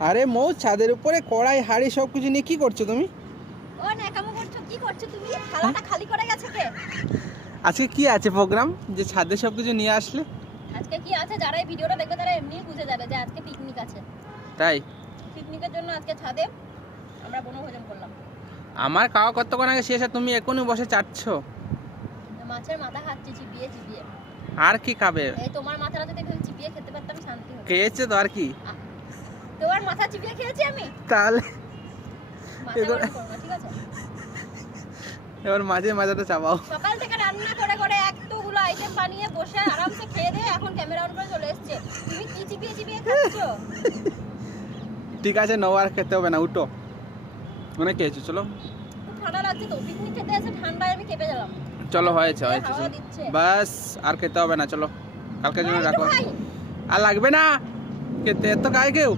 আরে মৌ, ছাদের উপরে কড়াই হাঁড়ি সব কিছু নিয়ে কি করছো তুমি? ও ন্যাকামো করছো, কি করছো তুমি? থালাটা খালি করে গেছে কে? আজকে কি আছে প্রোগ্রাম যে ছাদে সব কিছু নিয়ে আসলে? আজকে কি আছে, যারা এই ভিডিওটা দেখবে তারা এমনিই বুঝে যাবে যে আজকে পিকনিক আছে। তাই? পিকনিকের জন্য আজকে ছাদে আমরা বনভোজন করলাম। আমার খাওয়া কতক্ষণ আগে শেষ আর তুমি এখনই বসে চাটছো? মাছের মাথা খাচ্ছি চিবিয়ে চিবিয়ে। আর কি খাবে? এই তোমার মাথাটা যদি এভাবে চিবিয়ে খেতে পারতাম শান্তি হতো। খেয়েছে তো আর কি? তোমার মাথা চিবিয়ে খেয়েছি আমি। তাহলে মাথা গরম করো না, ঠিক আছে? এবার মাঝে মাঝেটা চাবাও। সকাল থেকে রান্না করে করে এতগুলো আইটেম বানিয়ে বসে আরামসে খেয়ে দিয়ে এখন ক্যামেরা অন করে চলে এসেছে। তুমি কি চিবিয়ে চিবিয়ে খাচ্ছো? ঠিক আছে, নাও, আর খেতে হবে না, উঠো। অনেক খেয়েছো, চলো। খুব ঠান্ডা লাগছে তো, পিকনিক খেতে এসে ঠান্ডায় আমি কেঁপে গেলাম। চলো, হয়েছে হয়েছে, হাওয়া চলো। দিচ্ছে। বাস, আর খেতে হবে না, চলো। কালকের জন্য একটু রাখো। খাই। আর লাগবে না খেতে, এত খায় কেউ?